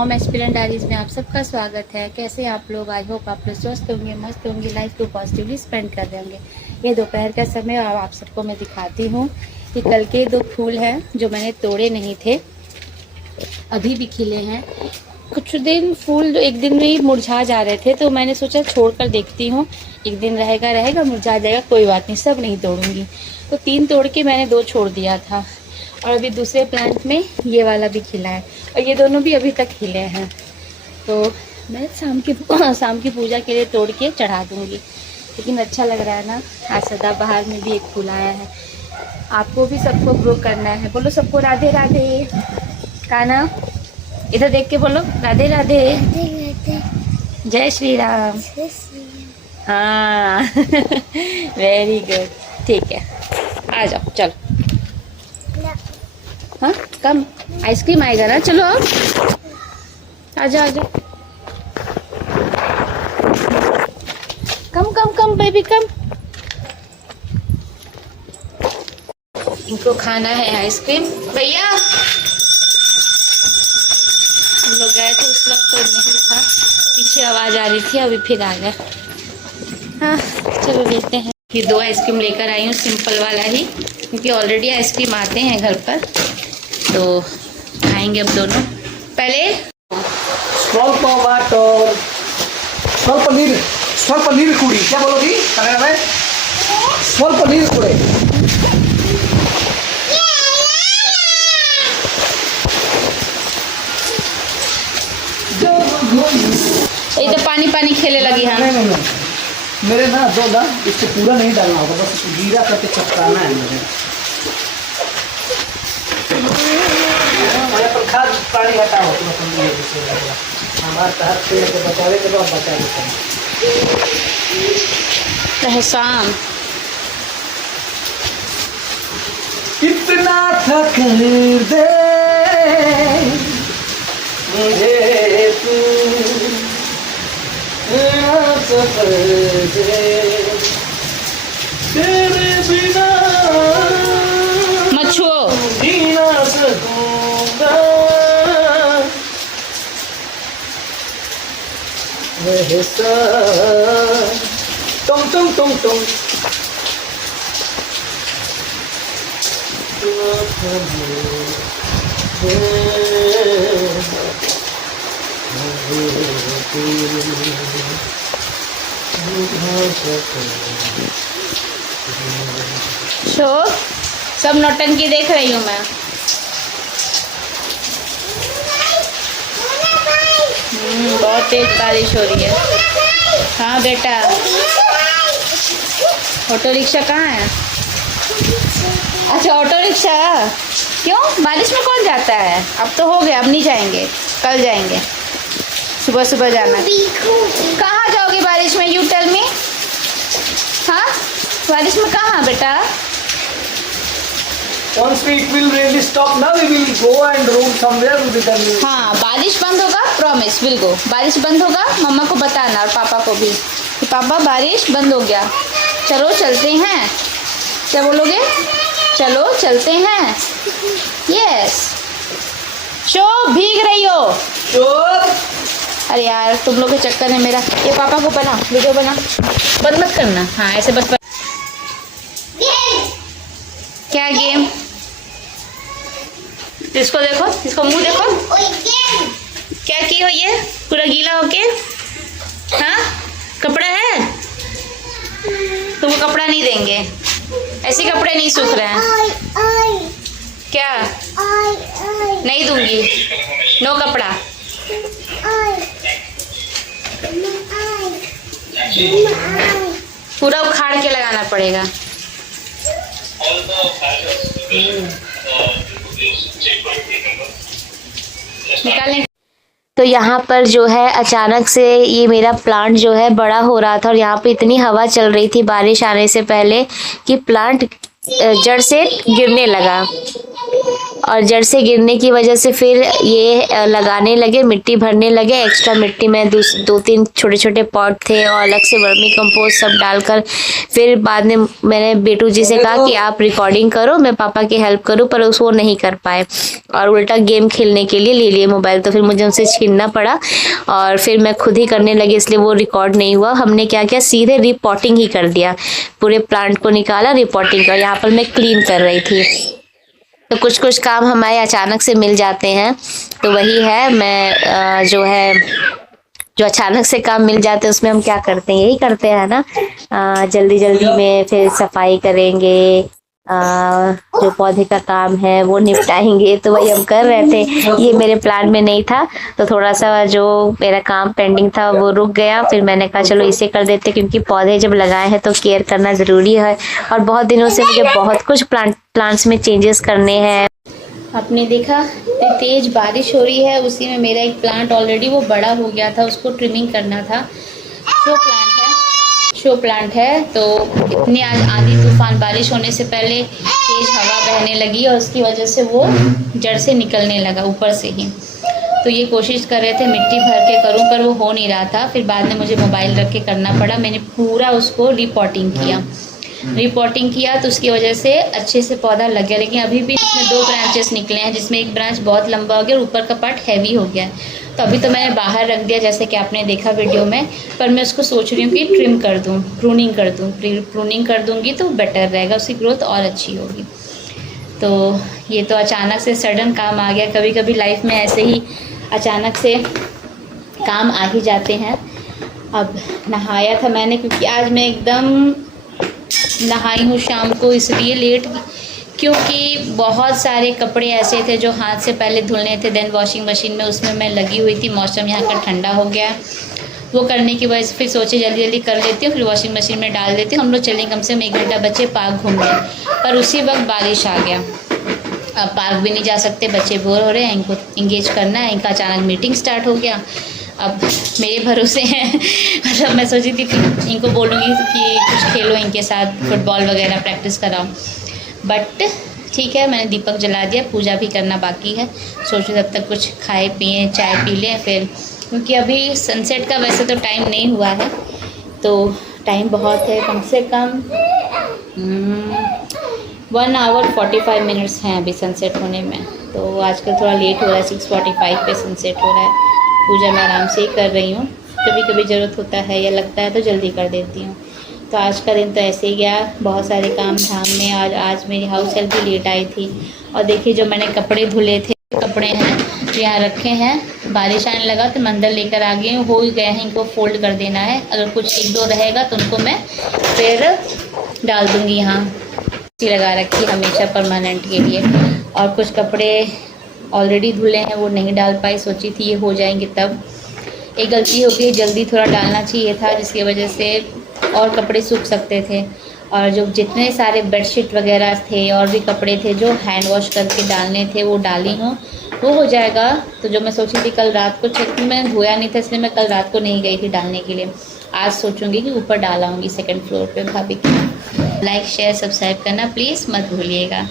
Mom aspirant diaries में आप सबका स्वागत है। कैसे आप लोग? आई होप आप लोग स्वस्थ होंगे, मस्त होंगे, लाइफ को पॉजिटिवली स्पेंड कर रहे होंगे। ये दोपहर का समय और आप सबको मैं दिखाती हूँ कि कल के 2 फूल हैं जो मैंने तोड़े नहीं थे, अभी भी खिले हैं। कुछ दिन फूल एक दिन में ही मुरझा जा रहे थे, तो मैंने सोचा छोड़ कर देखती हूँ, एक दिन रहेगा मुरझा जाएगा, कोई बात नहीं, सब नहीं तोड़ूंगी। तो 3 तोड़ के मैंने 2 छोड़ दिया था और अभी दूसरे प्लांट में ये वाला भी खिला है और ये दोनों भी अभी तक खिले हैं। तो मैं शाम की पूजा के लिए तोड़ के चढ़ा दूँगी। लेकिन अच्छा लग रहा है ना, आज सदाबहार में भी एक फूल आया है। आपको भी सबको ग्रो करना है। बोलो सबको राधे राधे। काना इधर देख के बोलो राधे राधे। जय श्री राम। हाँ वेरी गुड, ठीक है, आ जाओ चलो। हाँ कम आइसक्रीम आएगा ना, चलो आ जाओ आ जाओ। कम कम कम बेबी कम। इनको खाना है आइसक्रीम। भैया हम लोग गए थे उस वक्त तो नहीं था, पीछे आवाज आ रही थी, अभी फिर आ गए। हाँ चलो लेते हैं। ये 2 आइसक्रीम लेकर आई हूँ, सिंपल वाला ही, क्योंकि ऑलरेडी आइसक्रीम आते हैं घर पर, तो खाएंगे अब दोनों। पहले पनीर कुड़ी क्या बोलोगी कन्नड़ में? पनीर कुड़े। ये तो पानी पानी खेले लगी। हाँ नहीं मेरे ना दो ना, इससे पूरा नहीं डालना होगा, बस गीला करके चपकाना है मुझे। खाद पानी हटाओ हमारे हाथ से बचावे के बाद बचा देते हैं। एहसान कितना थक दे मुझे तू, तेरे बिना मत छुओ। जी ना सकूंगा, तुम तुम तुम तुम शो सब नौटंकी देख रही हूँ मैं। बहुत तेज बारिश हो रही है। हाँ बेटा, ऑटो रिक्शा कहाँ है? अच्छा ऑटो रिक्शा, क्यों बारिश में कौन जाता है? अब तो हो गया, अब नहीं जाएंगे, कल जाएंगे, सुबह सुबह जाना। कहाँ जाओगे बारिश में? You tell me. हाँ बारिश में कहाँ बेटा? Once it will really stop now, we will go and roam somewhere with the family. हाँ बारिश बंद होगा, प्रॉमिस विल गो। बारिश बंद होगा, मम्मा को बताना और पापा को भी कि पापा बारिश बंद हो गया, चलो चलते हैं। क्या बोलोगे? चलो चलते हैं। यस। शो भीग रही हो। अरे यार तुम लोग के चक्कर में मेरा, ये पापा को बना वीडियो बना, बंद मत करना। हाँ ऐसे बस क्या गेम? इसको देखो, इसको मुंह देखो, क्या की हो ये पूरा गीला होके। हाँ कपड़ा है, तुमको कपड़ा नहीं देंगे, ऐसे कपड़े नहीं सूख रहे हैं क्या? नहीं दूंगी, नो कपड़ा। पूरा उखाड़ के लगाना पड़ेगा। निकालने। तो यहाँ पर जो है अचानक से ये मेरा प्लांट जो है बड़ा हो रहा था और यहाँ पे इतनी हवा चल रही थी बारिश आने से पहले कि प्लांट जड़ से गिरने लगा, और जड़ से गिरने की वजह से फिर ये लगाने लगे, मिट्टी भरने लगे। एक्स्ट्रा मिट्टी में दो तीन छोटे छोटे पॉट थे और अलग से वर्मी कंपोस्ट सब डालकर फिर बाद में मैंने बेटू जी से कहा कि आप रिकॉर्डिंग करो, मैं पापा की हेल्प करूं, पर उसको नहीं कर पाए और उल्टा गेम खेलने के लिए ले लिए मोबाइल। तो फिर मुझे उनसे छीनना पड़ा और फिर मैं खुद ही करने लगी, इसलिए वो रिकॉर्ड नहीं हुआ। हमने क्या किया, सीधे रिपोर्टिंग ही कर दिया, पूरे प्लांट को निकाला, रिपोर्टिंग कर। यहाँ पर मैं क्लीन कर रही थी। तो कुछ कुछ काम हमारे अचानक से मिल जाते हैं, तो वही है। मैं जो अचानक से काम मिल जाते हैं उसमें हम क्या करते हैं, यही करते हैं ना, जल्दी जल्दी में फिर सफाई करेंगे, जो पौधे का काम है वो निपटाएंगे। तो वही हम कर रहे थे। ये मेरे प्लान में नहीं था, तो थोड़ा सा जो मेरा काम पेंडिंग था वो रुक गया। फिर मैंने कहा चलो इसे कर देते, क्योंकि पौधे जब लगाए हैं तो केयर करना ज़रूरी है, और बहुत दिनों से मुझे बहुत कुछ प्लांट्स में चेंजेस करने हैं। आपने देखा इतनी तेज बारिश हो रही है, उसी में मेरा एक प्लांट ऑलरेडी वो बड़ा हो गया था, उसको ट्रिमिंग करना था। शो प्लांट है। तो इतनी आंधी तूफान बारिश होने से पहले तेज हवा बहने लगी और उसकी वजह से वो जड़ से निकलने लगा ऊपर से ही। तो ये कोशिश कर रहे थे मिट्टी भर के करूं, पर वो हो नहीं रहा था। फिर बाद में मुझे मोबाइल रख के करना पड़ा। मैंने पूरा उसको रिपोर्टिंग किया तो उसकी वजह से अच्छे से पौधा लग गया। लेकिन अभी भी इसमें 2 ब्रांचेस निकले हैं, जिसमें एक ब्रांच बहुत लंबा हो गया और ऊपर का पार्ट हैवी हो गया है। तो अभी तो मैंने बाहर रख दिया, जैसे कि आपने देखा वीडियो में। पर मैं उसको सोच रही हूँ कि ट्रिम कर दूँ, प्रूनिंग कर दूँगी तो बेटर रहेगा, उसकी ग्रोथ और अच्छी होगी। तो ये तो अचानक से सडन काम आ गया। कभी कभी लाइफ में ऐसे ही अचानक से काम आ ही जाते हैं। अब नहाया था मैंने, क्योंकि आज मैं एकदम नहाई हूँ शाम को, इसलिए लेट, क्योंकि बहुत सारे कपड़े ऐसे थे जो हाथ से पहले धुलने थे, देन वॉशिंग मशीन में उसमें मैं लगी हुई थी। मौसम यहाँ का ठंडा हो गया, वो करने की वजह से फिर सोचे जल्दी जल्दी कर लेती हूँ, फिर वॉशिंग मशीन में डाल देती हूँ। हम लोग चलें कम से कम 1 घंटा बच्चे पार्क घूमने, पर उसी वक्त बारिश आ गया। अब पार्क भी नहीं जा सकते, बच्चे बोर हो रहे हैं, इनको इंगेज करना है। इनका अचानक मीटिंग स्टार्ट हो गया। अब मेरे भरोसे हैं मतलब मैं सोची थी कि इनको बोलूँगी कि कुछ खेलो इनके साथ, फुटबॉल वगैरह प्रैक्टिस कराओ, बट ठीक है, मैंने दीपक जला दिया। पूजा भी करना बाकी है, सोचो तब तक कुछ खाए पिए, चाय पी लें फिर, क्योंकि अभी सनसेट का वैसे तो टाइम नहीं हुआ है, तो टाइम बहुत है, कम से कम 1 आवर 45 मिनट्स हैं अभी सनसेट होने में। तो आजकल थोड़ा लेट हो रहा है, 6:45 पे सनसेट हो रहा है। पूजा मैं आराम से ही कर रही हूँ, कभी कभी ज़रूरत होता है या लगता है तो जल्दी कर देती हूँ। तो आज का दिन तो ऐसे ही गया, बहुत सारे काम धाम में। आज मेरी हाउस हेल्प भी लेट आई थी। और देखिए जो मैंने कपड़े धुले थे, कपड़े हैं जो यहाँ रखे हैं, बारिश आने लगा तो मैं अंदर लेकर आ गई हूँ। हो ही गए हैं, इनको फोल्ड कर देना है। अगर कुछ 1-2 रहेगा तो उनको मैं फिर डाल दूँगी। यहाँ लगा रखी हमेशा परमानेंट के लिए। और कुछ कपड़े ऑलरेडी धुले हैं, वो नहीं डाल पाई, सोची थी ये हो जाएंगे तब। एक गलती हो गई, जल्दी थोड़ा डालना चाहिए था, जिसकी वजह से और कपड़े सूख सकते थे। और जो जितने सारे बेडशीट वगैरह थे और भी कपड़े थे जो हैंड वॉश करके डालने थे, वो डाली हूँ, वो हो जाएगा। तो जो मैं सोची थी कल रात को, छत में धोया नहीं था इसलिए मैं कल रात को नहीं गई थी डालने के लिए। आज सोचूंगी कि ऊपर डालाऊंगी 2nd फ्लोर पे भाभी की। लाइक शेयर सब्सक्राइब करना प्लीज़ मत भूलिएगा।